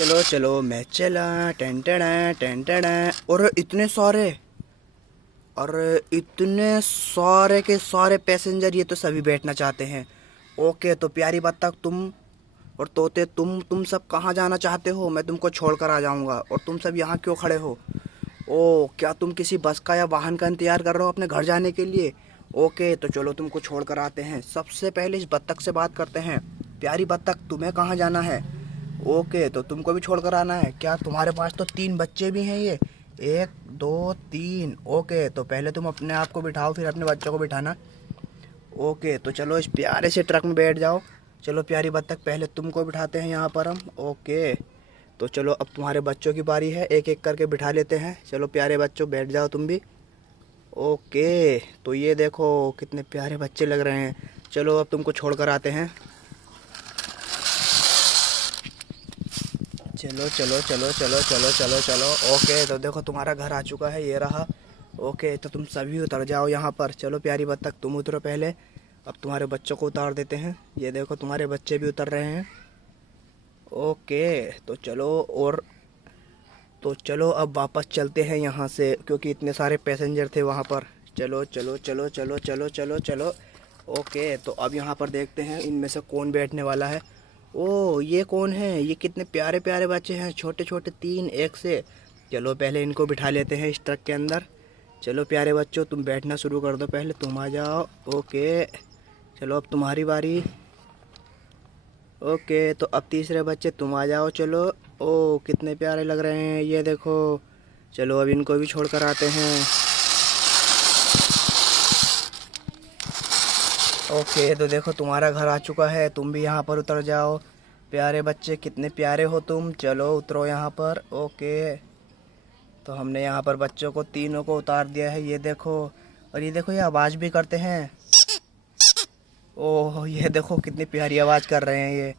चलो चलो मैं चला। Ten ten ten ten. और इतने सारे, और इतने सारे के सारे पैसेंजर, ये तो सभी बैठना चाहते हैं। ओके, तो प्यारी बत्तख तुम और तोते, तुम सब कहाँ जाना चाहते हो? मैं तुमको छोड़ कर आ जाऊंगा। और तुम सब यहाँ क्यों खड़े हो? ओ, क्या तुम किसी बस का या वाहन का इंतजार कर रहे हो अपने घर जाने के लिए? ओके, तो चलो तुमको छोड़ कर आते हैं। सबसे पहले इस बत्तख से बात करते हैं। प्यारी बत्तख, तुम्हें कहाँ जाना है? ओके, तो तुमको भी छोड़ कर आना है क्या? तुम्हारे पास तो 3 बच्चे भी हैं ये। 1 2 3। ओके, तो पहले तुम अपने आप को बिठाओ, फिर अपने बच्चों को बिठाना। ओके, तो चलो इस प्यारे से ट्रक में बैठ जाओ। चलो प्यारी बत्तख, पहले तुमको बिठाते हैं यहाँ पर हम। ओके, तो चलो अब तुम्हारे बच्चों की बारी है, एक एक करके बिठा लेते हैं। चलो प्यारे बच्चों, बैठ जाओ तुम भी। ओके, तो ये देखो कितने प्यारे बच्चे लग रहे हैं। चलो अब तुमको छोड़ कर आते हैं। चलो चलो चलो चलो चलो चलो चलो। ओके, तो देखो तुम्हारा घर आ चुका है, ये रहा। ओके, तो तुम सभी उतर जाओ यहाँ पर। चलो प्यारी बत्तख, तुम उतरो पहले। अब तुम्हारे बच्चों को उतार देते हैं। ये देखो तुम्हारे बच्चे भी उतर रहे हैं। ओके, तो चलो, और तो चलो अब वापस चलते हैं यहाँ से, क्योंकि इतने सारे पैसेंजर थे वहाँ पर। चलो चलो चलो चलो चलो चलो चलो। ओके, तो अब यहाँ पर देखते हैं इनमें से कौन बैठने वाला है। ओ, ये कौन है? ये कितने प्यारे प्यारे बच्चे हैं, छोटे छोटे, 3 एक से। चलो पहले इनको बिठा लेते हैं इस ट्रक के अंदर। चलो प्यारे बच्चों, तुम बैठना शुरू कर दो, पहले तुम आ जाओ। ओके, चलो अब तुम्हारी बारी। ओके, तो अब तीसरे बच्चे तुम आ जाओ। चलो। ओ, कितने प्यारे लग रहे हैं, ये देखो। चलो अब इनको भी छोड़ कर आते हैं। ओके, तो देखो तुम्हारा घर आ चुका है, तुम भी यहाँ पर उतर जाओ। प्यारे बच्चे, कितने प्यारे हो तुम। चलो उतरो यहाँ पर। ओके, तो हमने यहाँ पर बच्चों को तीनों को उतार दिया है, ये देखो। और ये देखो, ये आवाज़ भी करते हैं। ओह, ये देखो कितनी प्यारी आवाज़ कर रहे हैं ये।